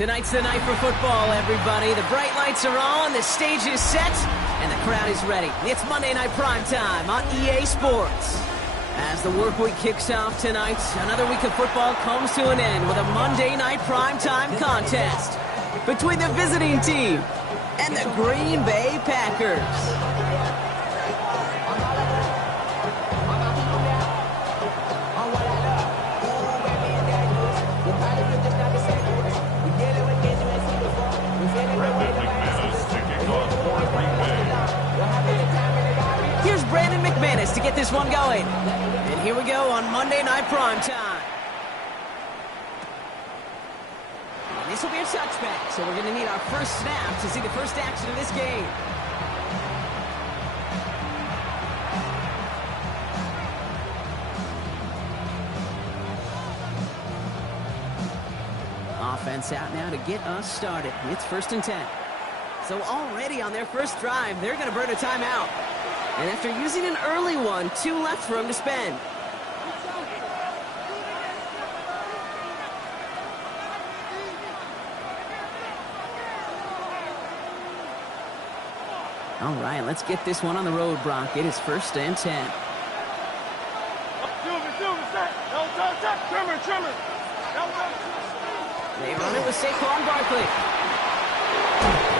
Tonight's the night for football, everybody. The bright lights are on, the stage is set, and the crowd is ready. It's Monday Night Primetime on EA Sports. As the work week kicks off tonight, another week of football comes to an end with a Monday Night Primetime contest between the visiting team and the Green Bay Packers. To get this one going. And here we go on Monday Night Primetime. And this will be a touchback, so we're going to need our first snap to see the first action of this game. Offense out now to get us started. It's 1st and 10. So already on their first drive, they're going to burn a timeout. And after using an early one, 2 left for him to spend. All right, let's get this one on the road, Brock. It is 1st and 10. They run it with Saquon Barkley.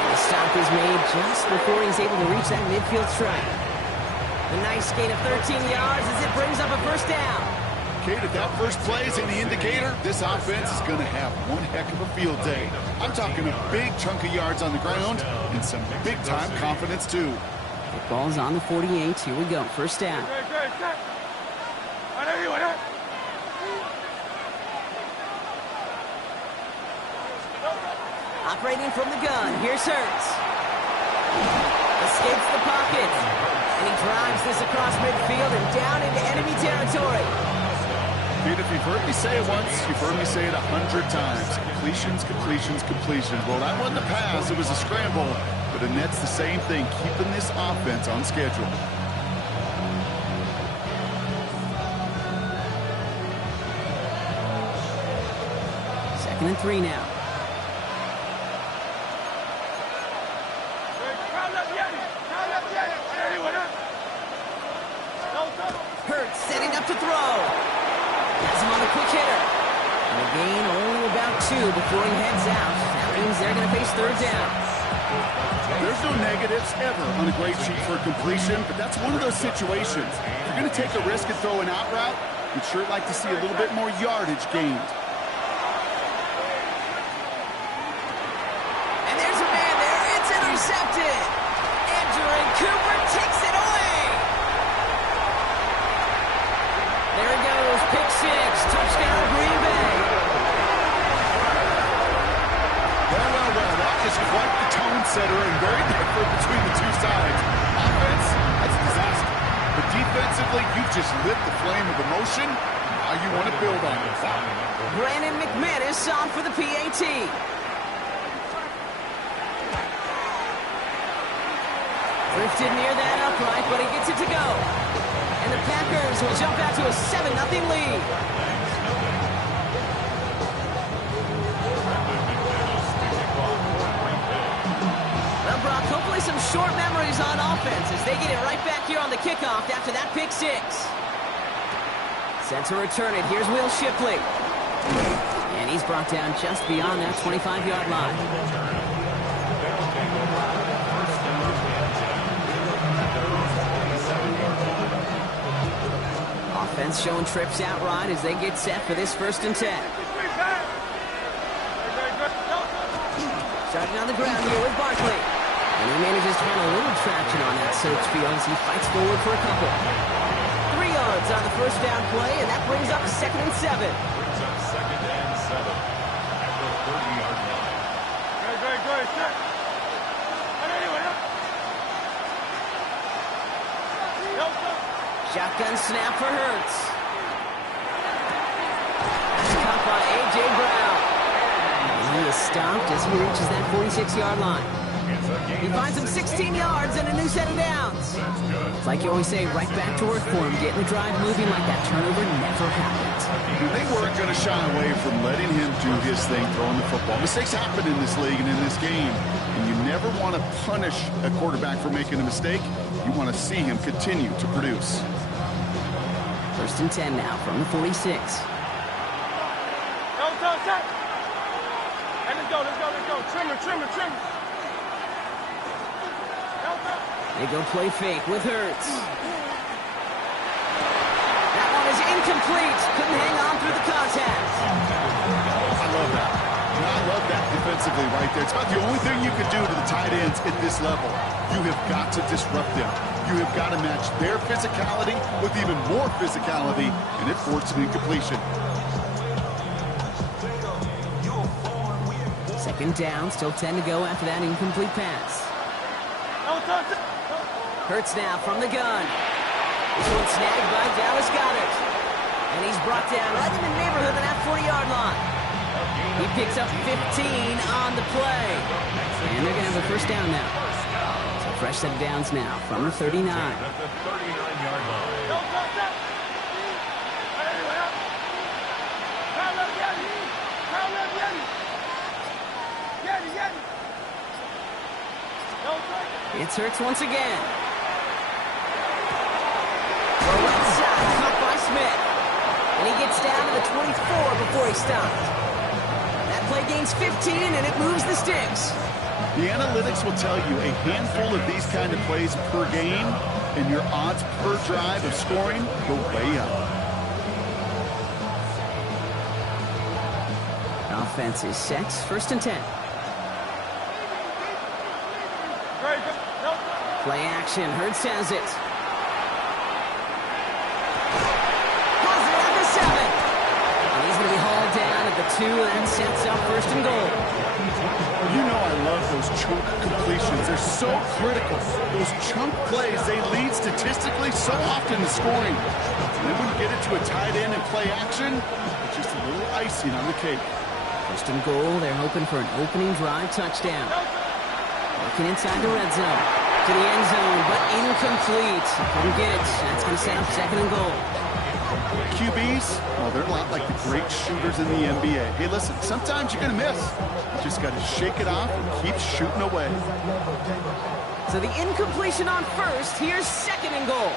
The stop is made just before he's able to reach that midfield strike. A nice gain of 13 yards as it brings up a first down. Kate, if that first play is any indicator, this offense is going to have one heck of a field day. I'm talking a big chunk of yards on the ground and some big-time confidence, too. The ball's on the 48. Here we go. First down. Operating from the gun. Here's Hurts. Escapes the pocket. And he drives this across midfield and down into enemy territory. Dude, if you've heard me say it once, you've heard me say it 100 times. Completions, completions, completions. Well, that wasn't a pass. It was a scramble. But Annette's the same thing, keeping this offense on schedule. Second and 3 now. Hurts setting up to throw. Has him on a quick hitter. And a gain only about 2 before he heads out. That means they're going to face 3rd down. There's no negatives ever on a great sheet for a completion, but that's one of those situations. If you're going to take a risk and throw an out route, you'd sure like to see a little bit more yardage gained. And there's a man there. It's intercepted. Andrew Cooper takes it away. There he goes, pick 6, touchdown Green Bay. Well, that is quite the tone setter and very different between the two sides. Offense, that's a disaster. But defensively, you've just lit the flame of emotion. Now you want to build on it. Brandon McManus on for the PAT. Drifted near that upright, but he gets it to go. And the Packers will jump out to a 7-0 lead. Well, Brock, hopefully some short memories on offense as they get it right back here on the kickoff after that pick 6. Set to return it. Here's Will Shipley. And he's brought down just beyond that 25-yard line. Offense showing trips out right as they get set for this 1st and 10. Starting on the ground here with Barkley. And he manages to find a little traction on that search field as he fights forward for a couple. 3 yards on the first down play, and that brings up 2nd and 7. Brings up 2nd and 7 at the 30-yard line. Shotgun snap for Hurts. That's caught by A.J. Brown. And he is stopped as he reaches that 46-yard line. He finds him 16 yards and a new set of downs. It's like you always say, right back to work for him, getting the drive moving like that turnover never happened. They weren't going to shy away from letting him do his thing, throwing the football. Mistakes happen in this league and in this game, and you never want to punish a quarterback for making a mistake. You want to see him continue to produce. 1st and 10 now from the 46. Hey, let's go. Trimmer. They go play fake with Hurts. That one is incomplete. Couldn't hang on through the contact. I love that. I love that defensively right there. It's about the only thing you can do to the tight ends at this level. You have got to disrupt them. You have got to match their physicality with even more physicality, and it forces an incompletion. 2nd down, still 10 to go after that incomplete pass. Hurts now from the gun. This one snagged by Dallas Goedert. And he's brought down right in the neighborhood of that 40-yard line. He picks up 15 on the play. And they're going to have a 1st down now. So fresh set of downs now from the 39. At the 39-yard line. It's Hurts once again. The right side, caught by Smith. And he gets down to the 24 before he stopped. That play gains 15, and it moves the sticks. The analytics will tell you a handful of these kind of plays per game, and your odds per drive of scoring go way up. Offense is set. 1st and 10. Play action. Hurts has it. Pulls it at the 7. And he's going to be hauled down at the 2, and that sets up 1st and goal. You know I love those chunk completions. They're so critical. Those chunk plays, they lead statistically so often to scoring. And then when you get it to a tight end and play action, it's just a little icing on the cake. 1st and goal. They're hoping for an opening drive touchdown. Looking inside the red zone. To the end zone, but incomplete. Couldn't get it. That's going to set up 2nd and goal. QBs, well, they're a lot like the great shooters in the NBA. Hey, listen, sometimes you're going to miss. You just got to shake it off and keep shooting away. So the incompletion on 1st. Here's 2nd and goal.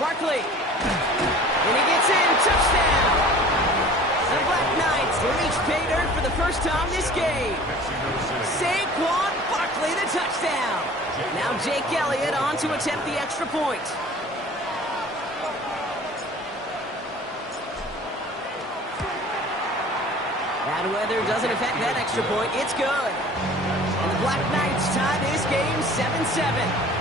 Barkley. And he gets in. Touchdown. The Black Knights reach pay dirt for the 1st time this game. Saquon Barkley, the touchdown. Now Jake Elliott on to attempt the extra point. Bad weather doesn't affect that extra point. It's good. And the Black Knights tie this game 7-7.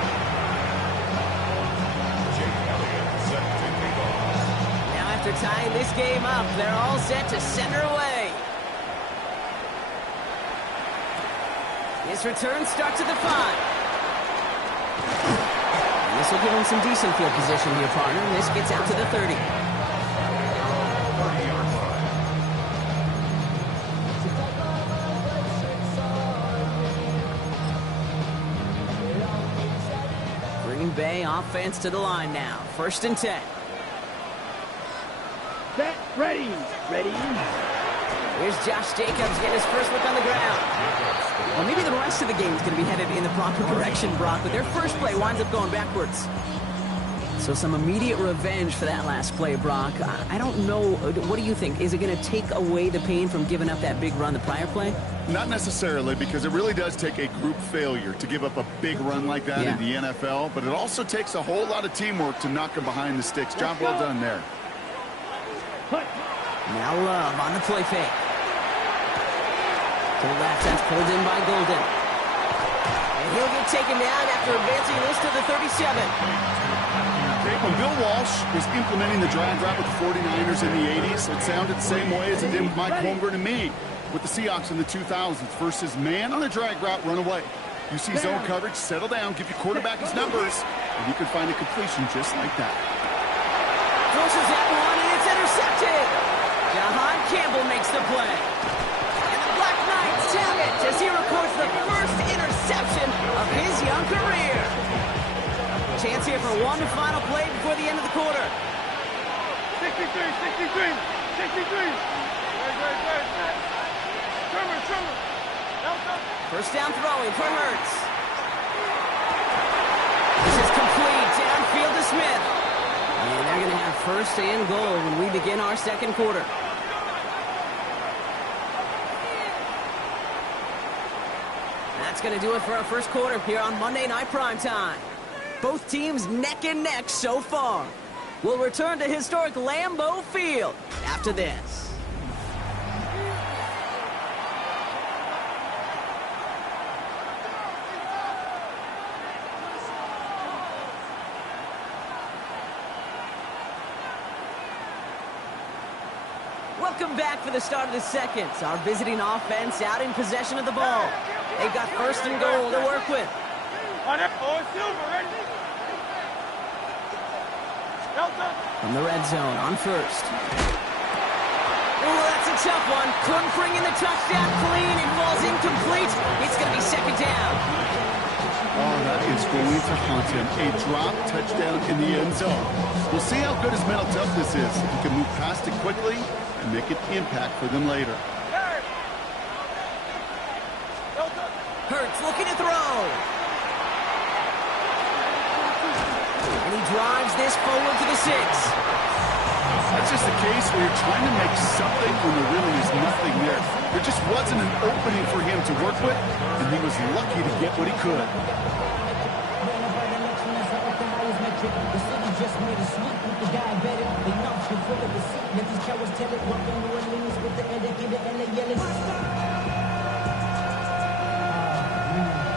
After tying this game up, they're all set to center away. His return starts at the 5. And this will give him some decent field position here, partner. And this gets out to the 30. Green Bay offense to the line now. 1st and 10. Set, ready. Here's Josh Jacobs getting his first look on the ground. Well, maybe the rest of the game is going to be headed in the proper direction, Brock, but their first play winds up going backwards. So some immediate revenge for that last play, Brock. I don't know. What do you think? Is it going to take away the pain from giving up that big run the prior play? Not necessarily, because it really does take a group failure to give up a big run like that in the NFL, but it also takes a whole lot of teamwork to knock him behind the sticks. Job well done there. Now Love on the play fake. To the left, that's pulled in by Golden. And he'll get taken down after advancing this to the 37. When Bill Walsh was implementing the drag route with the 49ers in the 80s, it sounded the same way as it did with Mike Holmgren and me with the Seahawks in the 2000s versus man on a drag route, run away. You see zone coverage, settle down, give your quarterback his numbers, and you can find a completion just like that. Forces that one, and it's intercepted. Jahan Campbell makes the play. And the Black Knights tell it as he records the first interception of his young career. Chance here for one final play before the end of the quarter. 63. Great. Trimmer. First down throwing for Hurts. This is complete. Downfield to Smith. And they're going to have first and goal when we begin our second quarter. That's going to do it for our first quarter here on Monday Night Primetime. Both teams neck and neck so far. We'll return to historic Lambeau Field after this. Welcome back for the start of the second. Our visiting offense out in possession of the ball. They've got first and goal to work with. From the red zone on first. Oh, that's a tough one. Couldn't bring in the touchdown clean. It falls incomplete. It's going to be second down. Oh, that is going to haunt him. A drop touchdown in the end zone. We'll see how good his mental toughness is. If he can move past it quickly and make an impact for them later. Hurts looking to throw. And he drives this forward to the 6. That's just a case where you're trying to make something when there really is nothing there. There just wasn't an opening for him to work with, and he was lucky to get what he could.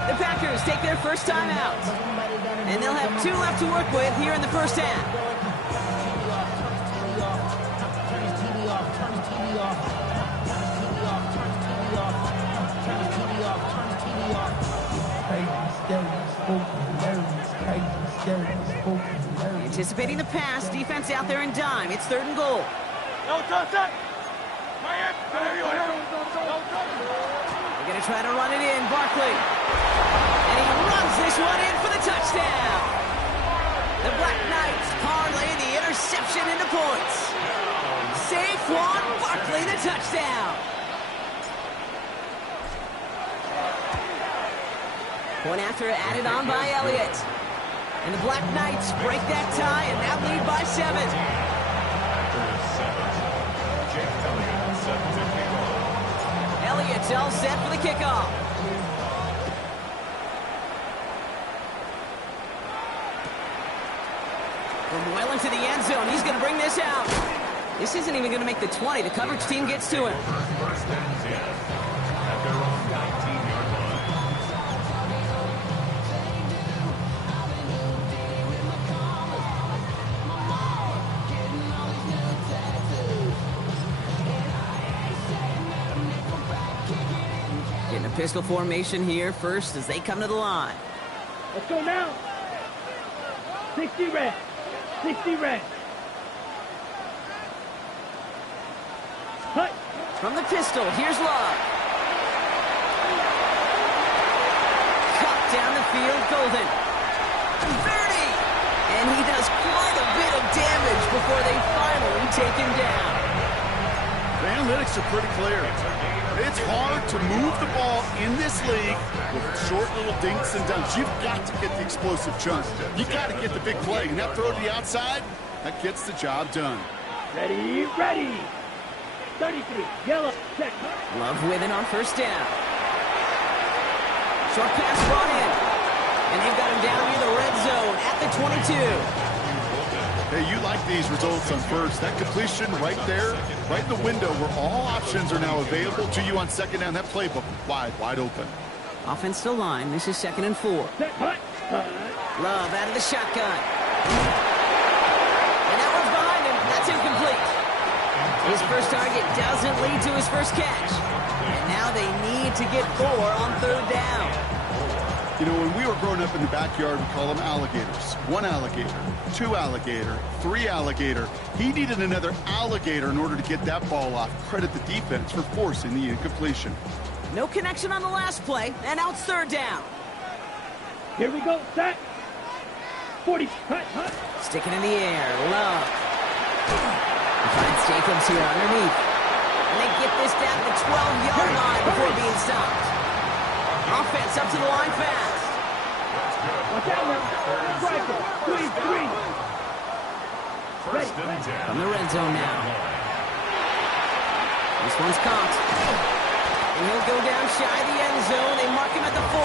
The Packers take their first time out. And they'll have 2 left to work with here in the first half. Anticipating the pass, defense out there in dime. It's third and goal. They're going to try to run it in, Barkley. And he runs this one in for the touchdown. The Black Knights parlay the interception into points. Saquon Barkley, the touchdown. Point after added on by Elliott. And the Black Knights break that tie and now lead by 7. Elliott's all set for the kickoff. From well into the end zone, he's going to bring this out. This isn't even going to make the 20. The coverage team gets to him. First and 10 at their own 19-yard line. Getting a pistol formation here first as they come to the line. Let's go now. 60 red. 60 red. Cut. From the pistol, here's Love. Cut down the field, Golden. Verdi! And he does quite a bit of damage before they finally take him down. The analytics are pretty clear. It's hard to move the ball in this league with short little dinks and dunks. You've got to get the explosive chunk. You've got to get the big play. And that throw to the outside, that gets the job done. Ready. 33, yellow, check. Love with it on first down. Short pass brought in. And they've got him down near the red zone at the 22. Hey, you like these results on first. That completion right there, right in the window where all options are now available to you on second down. That playbook wide open. Offense still line. This is 2nd and 4. Love out of the shotgun. And that one's behind him. That's incomplete. His first target doesn't lead to his first catch. And now they need to get 4 on third down. You know, when we were growing up in the backyard, we call them alligators. 1 alligator, 2 alligator, 3 alligator. He needed another alligator in order to get that ball off. Credit the defense for forcing the incompletion. No connection on the last play, and now it's 3rd down. Here we go, set. 40, hut. Stick it in the air, Love. He finds Jacobs here underneath. And they get this down to the 12-yard line before being stopped. Offense up to the line fast. Watch out now. Striker, 3. First and 10. From the red zone now. This one's caught. And he'll go down shy of the end zone. They mark him at the 4.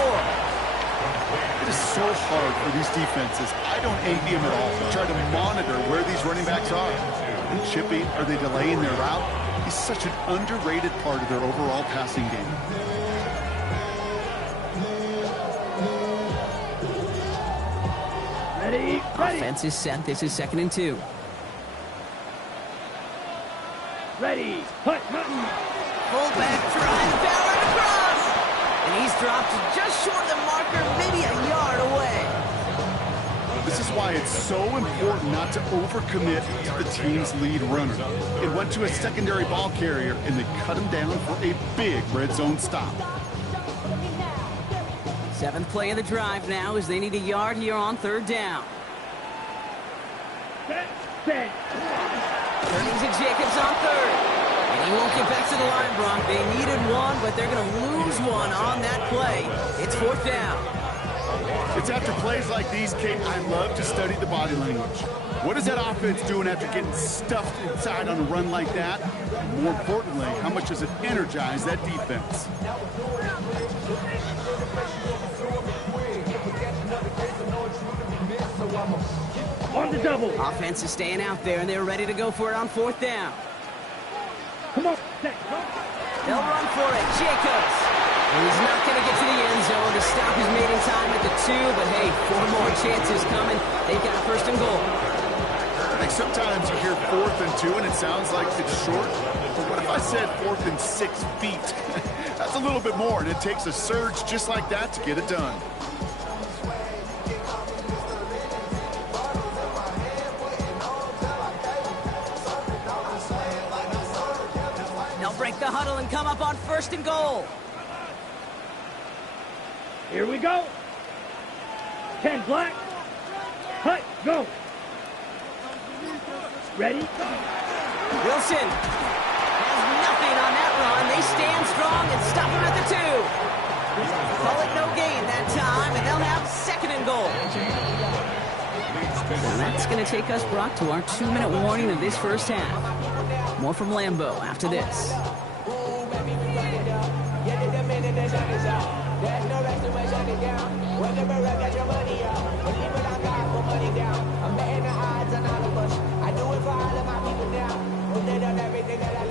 It is so hard for these defenses. I don't envy them at all. They try to monitor where these running backs are. Are they chipping? Are they delaying their route? He's such an underrated part of their overall passing game. Ready. Offense is set. This is 2nd and 2. Ready. Hut. Fullback drive, power across. And he's dropped just short of the marker, maybe a yard away. This is why it's so important not to overcommit to the team's lead runner. It went to a secondary ball carrier, and they cut him down for a big red zone stop. 7th play of the drive now as they need a yard here on 3rd down. Set. Turning to Jacobs on 3rd. And he won't get back to the line, Bronk. They needed one, but they're going to lose one on that play. It's 4th down. It's after plays like these, Kate, I love to study the body language. What is that offense doing after getting stuffed inside on a run like that? And more importantly, how much does it energize that defense? On the double. Offense is staying out there, and they're ready to go for it on 4th down. Come on. Set. They'll run for it. Jacobs. And he's not going to get to the end zone. The stop is made in time at the 2, but hey, 4 more chances coming. They've got 1st and goal. I think sometimes you hear 4th and 2, and it sounds like it's short. But what if I said 4th and 6 feet? That's a little bit more, and it takes a surge just like that to get it done. Break the huddle and come up on 1st and goal. Here we go. 10 black. Hut, go. Ready? Wilson has nothing on that run. They stand strong and stop him at the 2. Call it no gain that time, and they'll have 2nd and goal. And that's going to take us, Brock, to our 2-minute warning of this first half. More from Lambeau after this.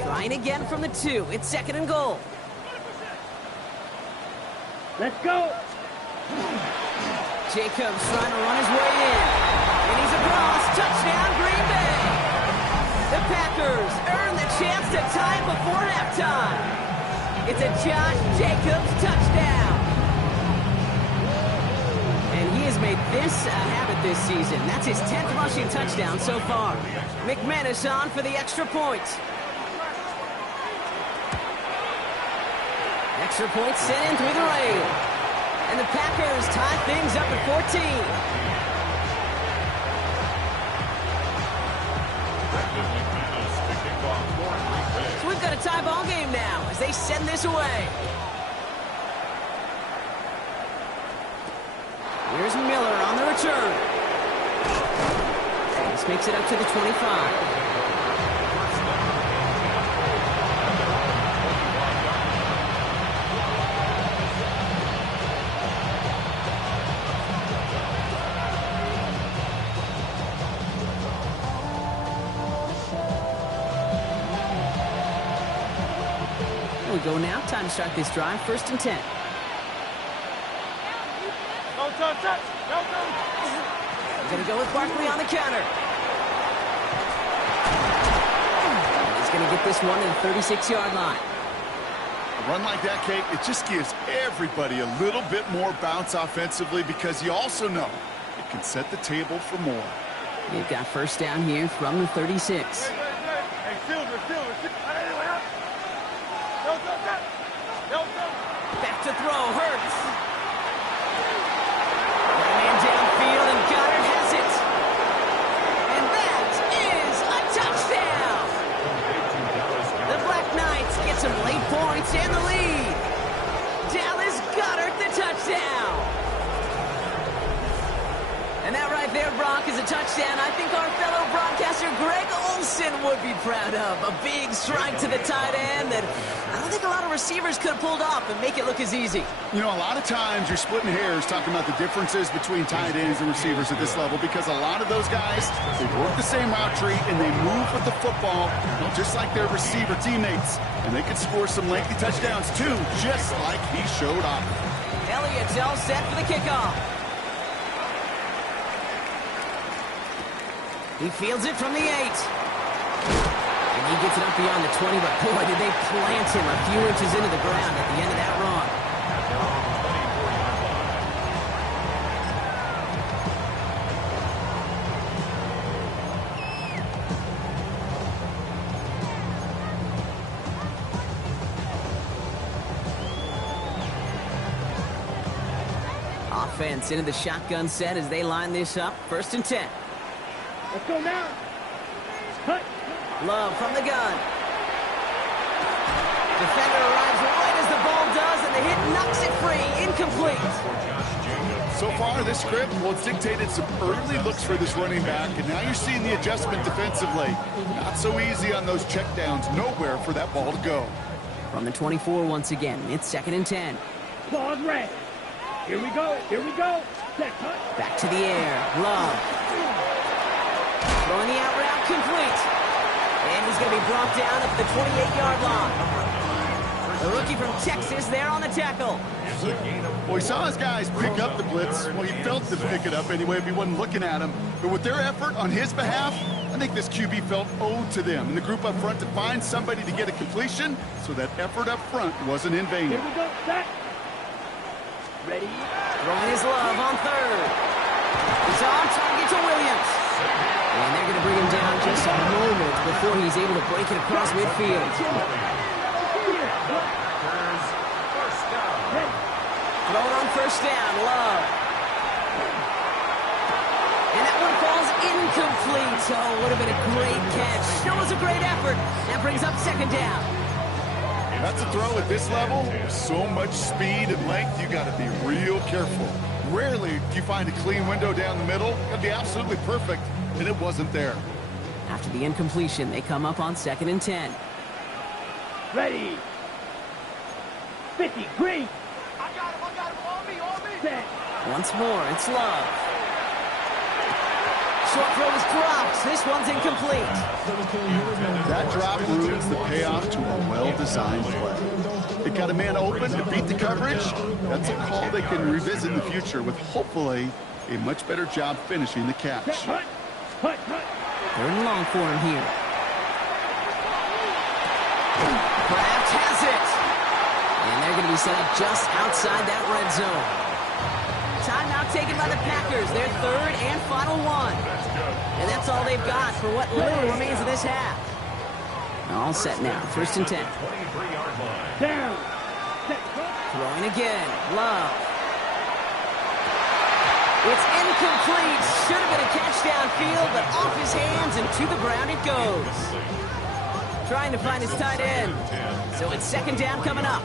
Trying again from the 2. It's 2nd and goal. Let's go. Jacobs trying to run his way in. And he's across. Touchdown, Green Bay. The Packers earn the chance to tie it before halftime. It's a Josh Jacobs touchdown. And he has made this a habit this season. That's his 10th rushing touchdown so far. McManus on for the extra point. Extra point sent in through the rail. And the Packers tie things up at 14. So we've got a tie ball game now as they send this away. Here's Miller on the return. This makes it up to the 25. We go now. Time to start this drive. 1st and 10. We're going to go with Barkley on the counter. He's going to get this one to the 36-yard line. A run like that, Kate, it just gives everybody a little bit more bounce offensively because you also know it can set the table for more. They've got first down here from the 36. Hey, Silver. Back to throw, Hurts. Man downfield, and Goddard has it. And that is a touchdown. The Black Knights get some late points and the lead. Dallas Goddard, the touchdown. And that right there, Brock, is a touchdown I think our fellow broadcaster Greg Olson would be proud of. A big strike to the tight end that I don't think a lot of receivers could have pulled off and make it look as easy. You know, a lot of times you're splitting hairs talking about the differences between tight ends and receivers at this level because a lot of those guys, they work the same route tree and they move with the football, just like their receiver teammates. And they can score some lengthy touchdowns too, just like he showed off. Elliott's all set for the kickoff. He fields it from the 8. And he gets it up beyond the 20, but boy, did they plant him a few inches into the ground at the end of that run. Offense into the shotgun set as they line this up. 1st and 10. Let's go now. Hut. Love from the gun. Defender arrives right as the ball does, and the hit knocks it free. Incomplete. So far, this script, well, it's dictated some early looks for this running back, and now you're seeing the adjustment defensively. Not so easy on those checkdowns. Nowhere for that ball to go. From the 24 once again, it's 2nd and 10. Ball's red. Here we go. Set, hut. Back to the air. Love. Throwing the out route complete. And he's going to be brought down at the 28-yard line. The rookie from Texas there on the tackle. Well, he saw his guys pick up the blitz. Well, he felt them pick it up anyway if he wasn't looking at him. But with their effort on his behalf, I think this QB felt owed to them and the group up front to find somebody to get a completion, so that effort up front wasn't in vain. Here we go. Set. Ready. Throwing his Love on 3rd. He's on target to Williams. And they're going to bring him down just a moment before he's able to break it across midfield. Thrown on 1st down, Love. And that one falls incomplete. Oh, would have been a great catch. Still was a great effort. That brings up 2nd down. That's a throw at this level. So much speed and length, you got to be real careful. Rarely do you find a clean window down the middle. It'd be absolutely perfect, and it wasn't there. After the incompletion, they come up on 2nd and 10. Ready. 50. Green. I got him. On me. Set. Once more, it's Love. Short throw is dropped. This one's incomplete. That drop ruins the payoff to a well-designed play. It got a man open to beat the coverage. That's a call they can revisit in the future with hopefully a much better job finishing the catch. Set. Hut. 3rd and long for him here. Kraft has it. And they're going to be set up just outside that red zone. Timeout taken by the Packers. Their 3rd and final one. And that's all they've got for what little remains of this half. All set now. 1st and 10. Down. Set. Throwing again. Love. It's incomplete. Should have been a catch downfield, but off his hands and to the ground it goes. Trying to find his tight end. So it's 2nd down coming up.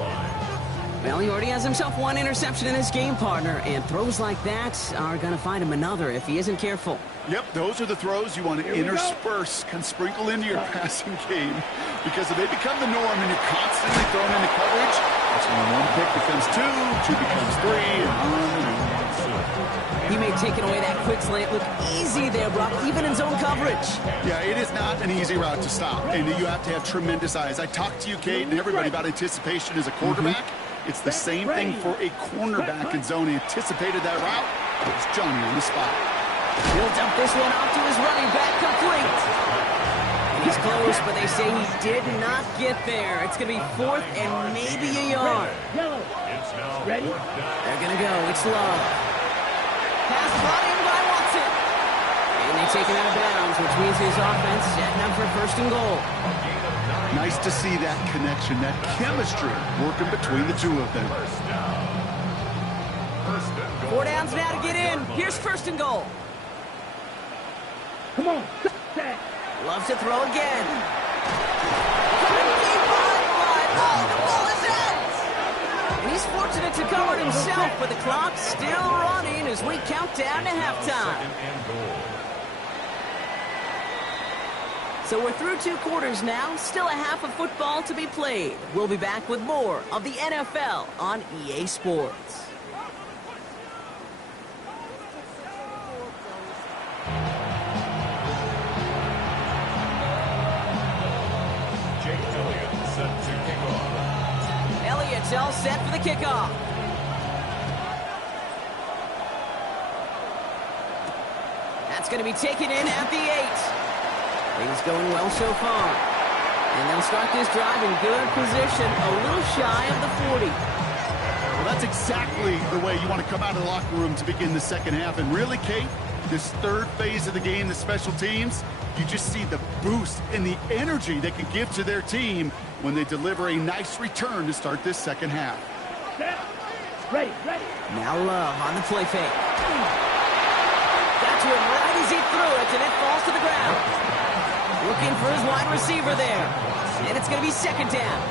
Well, he already has himself one interception in his game, partner, and throws like that are going to find him another if he isn't careful. Yep, those are the throws you want to intersperse, can sprinkle into your passing game. Because if they become the norm and you're constantly thrown into coverage, that's when one pick becomes 2 becomes 3, and on. He may take it away that quick slant. Look easy there, Brock, even in zone coverage. Yeah, it is not an easy route to stop, and you have to have tremendous eyes. I talked to you, Kate, and everybody about anticipation as a quarterback. It's the same thing for a cornerback in zone. He anticipated that route. It was Johnny on the spot. He'll dump this one off to his running back, complete. He's close, but they say he did not get there. It's going to be 4th and maybe a yard. Yellow. Ready? They're going to go. It's Love. Pass brought in by Watson. And they take him out of bounds, which means his offense setting up for 1st and goal. Nice to see that connection, that chemistry working between the two of them. 4 downs now to get in. Here's 1st and goal. Come on. Set. Loves to throw again. Coming deep line. Oh, the ball is out. And he's fortunate to cover it himself, but the clock's still running as we count down to halftime. So we're through 2 quarters now. Still a half of football to be played. We'll be back with more of the NFL on EA Sports. Elliott's all set for the kickoff. That's going to be taken in at the 8. Things going well so far. And they'll start this drive in good position, a little shy of the 40. Well, that's exactly the way you want to come out of the locker room to begin the second half. And really, Kate, this 3rd phase of the game, the special teams, you just see the boost and the energy they can give to their team when they deliver a nice return to start this second half. Set. Ready. Now Love on the play fake. Got to him right as he threw it, and it falls to the ground. Looking for his wide receiver there. And it's going to be 2nd down.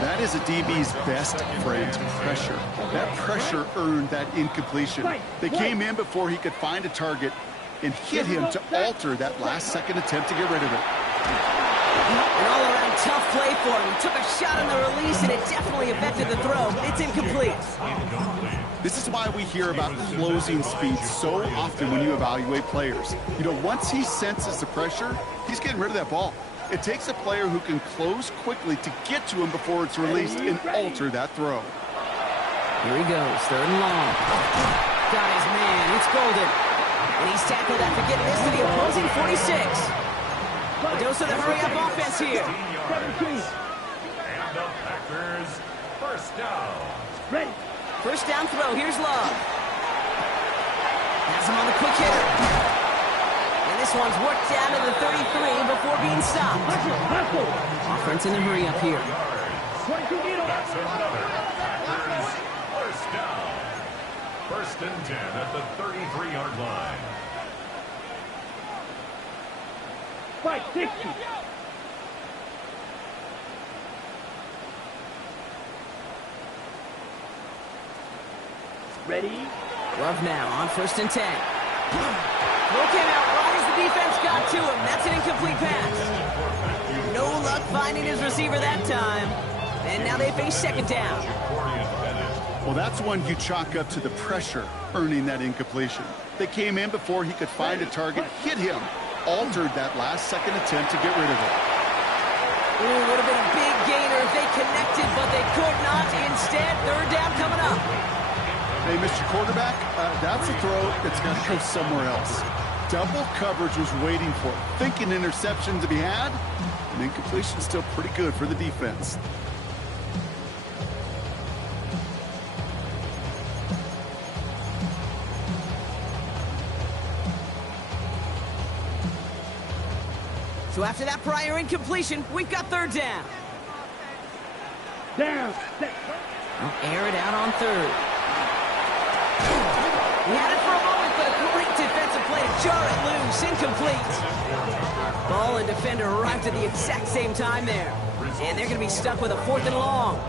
That is a DB's best friend, pressure. That pressure earned that incompletion. They came in before he could find a target and hit him to alter that last-second attempt to get rid of it. An all-around tough play for him. He took a shot on the release, and it definitely affected the throw. It's incomplete. This is why we hear about closing speed so often when you evaluate players. You know, once he senses the pressure, he's getting rid of that ball. It takes a player who can close quickly to get to him before it's released and alter that throw. Here he goes, 3rd and long. Got his man, it's Golden. And he's tackled after getting this to the opposing 46. A dose of the hurry-up offense here. 17. And the Packers, 1st down. Ready. 1st down throw, here's Love. Has him on the quick hitter. And this one's worked down to the 33 before being stopped. Hustle. Offense in the hurry-up here. 22 needle. That's another Packers, 1st down. 1st and 10 at the 33-yard line. 560. Ready? Love now on 1st and 10. Throw came out right as the defense got to him. That's an incomplete pass. No luck finding his receiver that time. And now they face 2nd down. Well, that's one you chalk up to the pressure earning that incompletion. They came in before he could find a target, hit him, altered that last-second attempt to get rid of it. Ooh, would have been a big gainer if they connected, but they could not. Instead, 3rd down coming up. Hey, Mr. Quarterback, that's a throw that's got to go somewhere else. Double coverage was waiting for it. Thinking interception to be had, and incompletion still pretty good for the defense. So after that prior incompletion, we've got 3rd down. Down. Set. They'll air it out on 3rd. He had it for a moment, but a great defensive play to jar it loose. Incomplete. Ball and defender arrived at the exact same time there. And they're going to be stuck with a 4th and long.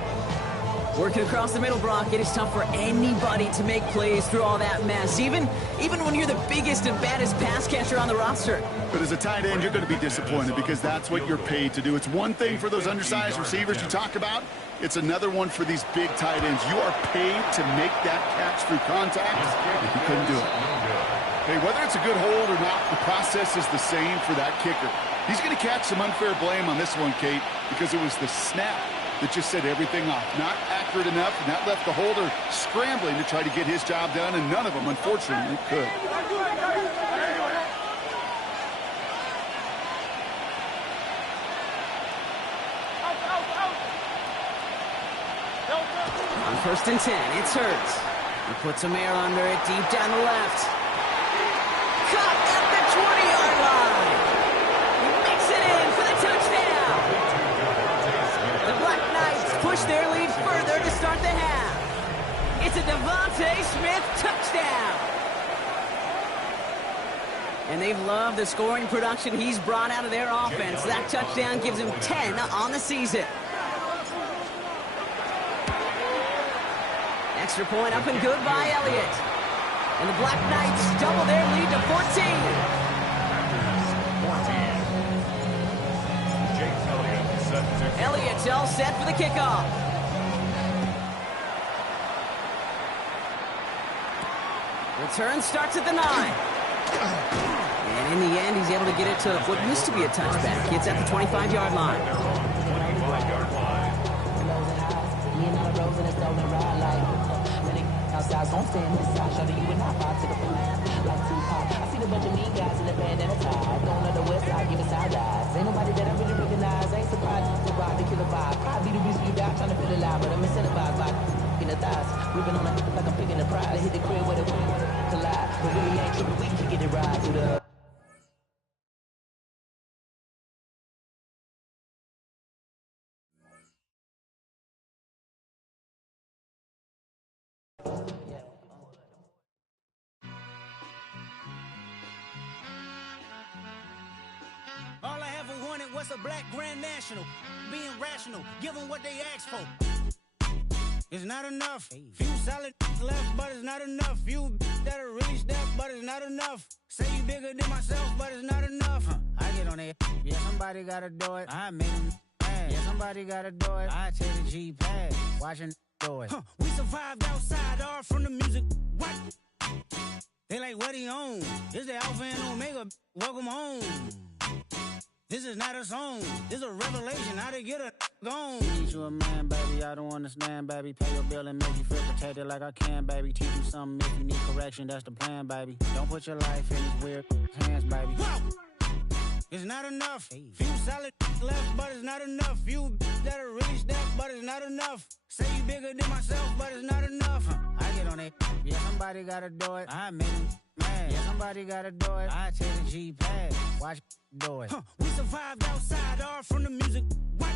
Working across the middle, Brock, it is tough for anybody to make plays through all that mess, even when you're the biggest and baddest pass catcher on the roster. But as a tight end, you're going to be disappointed because that's what you're paid to do. It's one thing for those undersized receivers you talk about. It's another one for these big tight ends. You are paid to make that catch through contact, and he couldn't do it. Hey, whether it's a good hold or not, the process is the same for that kicker. He's going to catch some unfair blame on this one, Kate, because it was the snap that just set everything off. Not accurate enough, and that left the holder scrambling to try to get his job done, and none of them, unfortunately, could. On 1st and 10, it's Hurts. He puts some air under it, deep down the left. Caught at the 20-yard line. He makes it in for the touchdown. The Black Knights push their lead further to start the half. It's a Devontae Smith touchdown. And they've loved the scoring production he's brought out of their offense. That touchdown gives him 10 on the season. Extra point up and good by Elliott. And the Black Knights double their lead to 14. Elliott's all set for the kickoff. Return starts at the 9. And in the end, he's able to get it to what used to be a touchback. It's at the 25-yard line. Outside, gon' stand inside, show you and I fight to the plan. Like Tupac, I see the bunch of mean guys in the band and a tie. Going on the west side, giving side eyes. Ain't nobody that I really recognize. Ain't surprised to ride the killer vibe. Probably the reason you die trying to feel alive, but I'm incentivized by in the thighs. Ripping on it like I'm picking the prize. Hit the crib with a collide, but really ain't tripping. We can get it right to the. All I ever wanted was a black grand national. Being rational, give them what they asked for. It's not enough. Few solid left, but it's not enough. Few that'll really step, but it's not enough. Say you bigger than myself, but it's not enough. I get on it. Yeah, somebody gotta do it. I made them mad. Yeah, somebody gotta do it. I take the G-pad. Watching do it. We survived outside, all from the music. What? They like, what he on? This the Alpha and Omega. Welcome home. This is not a song. This is a revelation. How to get a gone. Teach you a man, baby. I don't understand, baby. Pay your bill and make you feel protected like I can, baby. Teach you something if you need correction. That's the plan, baby. Don't put your life in these weird hands, baby. Whoa! It's not enough. Few solid left, but it's not enough. Few that'll really step, but it's not enough. Say you bigger than myself, but it's not enough. I get on it. Yeah, somebody gotta do it. I made them mad. Yeah, somebody gotta do it. I take the G-pad. Watch do it. We survived outside, all from the music. What?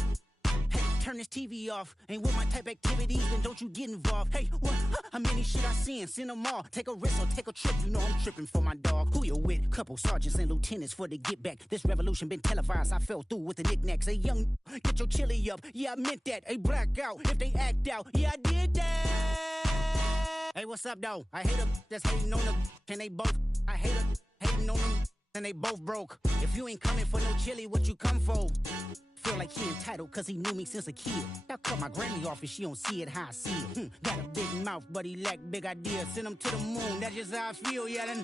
Hey, turn this TV off. Ain't with my type activities, then don't you get involved. Hey, what? How many shit I seen? Send them all. Take a risk or take a trip. You know I'm tripping for my dog. Who you with? Couple sergeants and lieutenants for the get back. This revolution been televised. I fell through with the knickknacks. Hey, young, get your chili up. Yeah, I meant that. Hey, black out if they act out. Yeah, I did that. Hey, what's up, though? I hate them that's hating on the and they both. I hate them hating on them and they both broke. If you ain't coming for no chili, what you come for? Feel like he entitled cause he knew me since a kid. I cut my granny off and she don't see it how I see it. Got a big mouth, but he lack big ideas. Send him to the moon, that's just how I feel, yelling.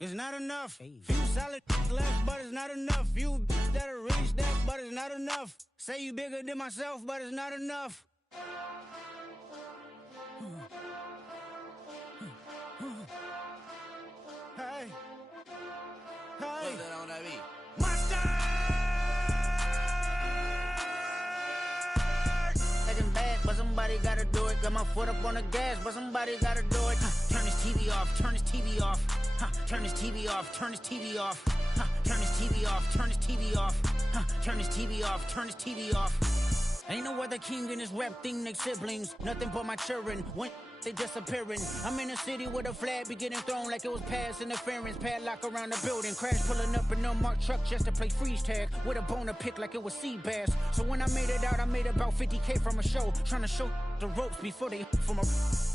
It's not enough. Few solid left, but it's not enough. Few that'll really step, but it's not enough. Say you bigger than myself, but it's not enough. Hey. Hey. Monster! Second bad, but somebody gotta do it. Got my foot up on the gas, but somebody gotta do it. Turn this TV off, turn this TV off. Turn this TV off, turn this TV off. Turn this TV off, turn this TV off. Turn this TV off, turn this TV off. Ain't no other king in this rap thing, they siblings. Nothing but my children. When they disappearing. I'm in a city with a flag be getting thrown like it was past interference. Padlock around the building. Crash pulling up an unmarked truck just to play freeze tag. With a bone to pick like it was sea bass. So when I made it out, I made about 50K from a show. Trying to show the ropes before they from a...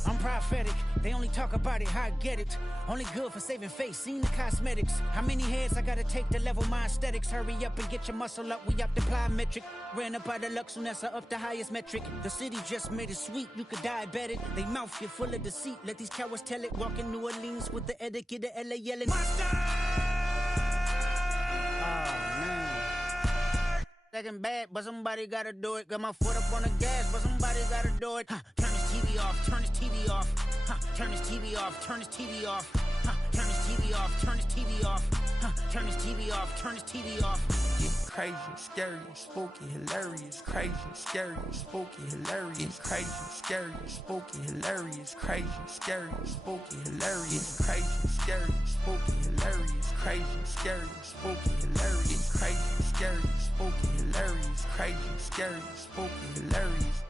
I'm prophetic. They only talk about it, how I get it. Only good for saving face, seen the cosmetics. How many heads I gotta take to level my aesthetics? Hurry up and get your muscle up, we up the plyometric. Ran up out of luck, soon as I up the highest metric. The city just made it sweet, you could diabetic. They mouth get full of deceit, let these cowards tell it. Walk in New Orleans with the etiquette of LA yelling. Monster! Oh, man. Second bad, but somebody gotta do it. Got my foot up on the gas, but somebody gotta do it. Turn this TV off, turn this TV off. Turn this TV off, turn this TV off. Turn this TV off, turn this TV off. Turn his TV off, turn his TV off. Getting crazy, scary, spooky, hilarious. Crazy, scary, spooky, hilarious. Crazy, scary, spooky, hilarious. Crazy, scary, spooky, hilarious. Crazy, scary, spooky, hilarious. Crazy, scary, spooky, hilarious. Crazy, scary, spooky, hilarious. Crazy, scary, spooky, hilarious.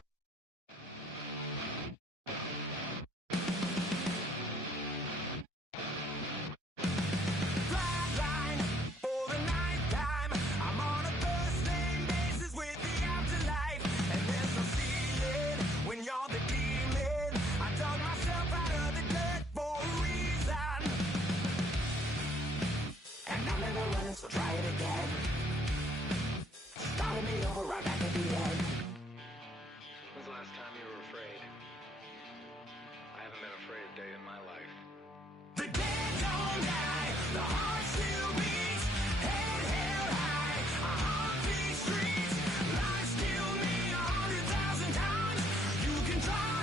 So try it again. Starting me over right back at the end. When's the last time you were afraid? I haven't been afraid a day in my life. The dead don't die, the heart still beats, head held high, I haunt these streets, life still me 100,000 times. You can try,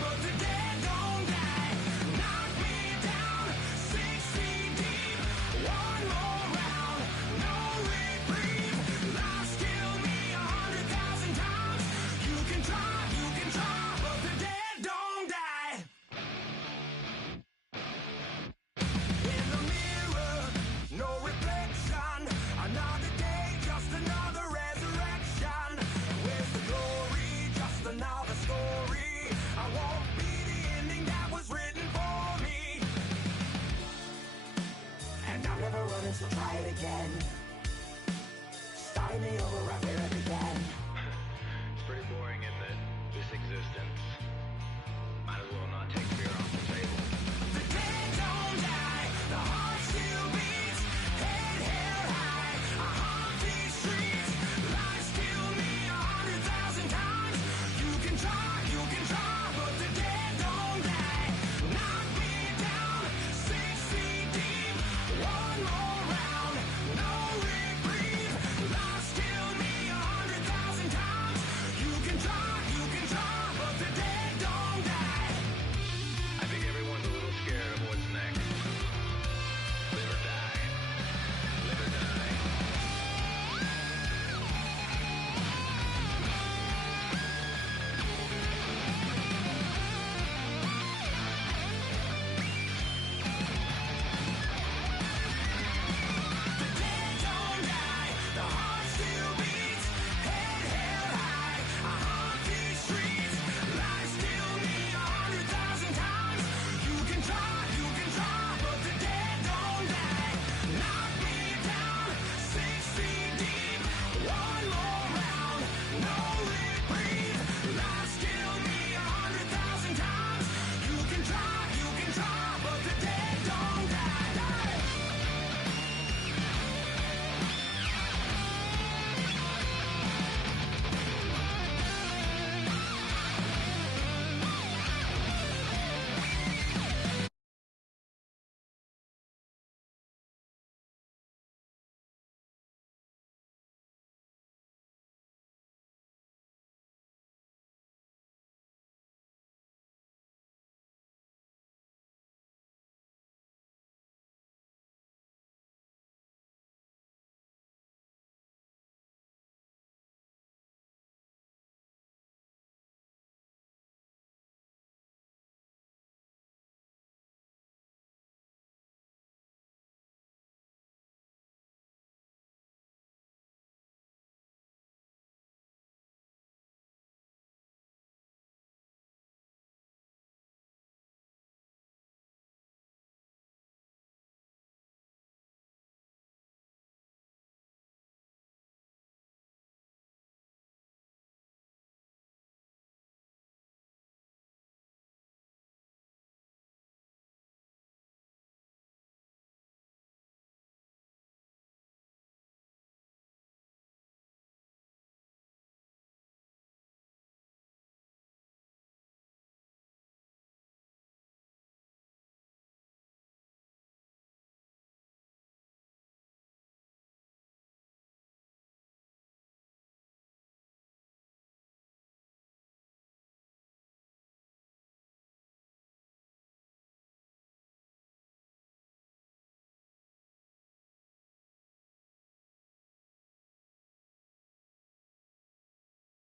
but the dead don't die. Knock me down 6 feet deep, one more round, no reprieve. Life still me 100,000 times. You can try, but the dead don't die. In the mirror, no reflection. Another day, just another resurrection. Where's the glory? Just another story. I won't be the ending that was written for me. And I'm never running, so try it again. Starting me over right where I began. It's pretty boring, isn't it? This existence.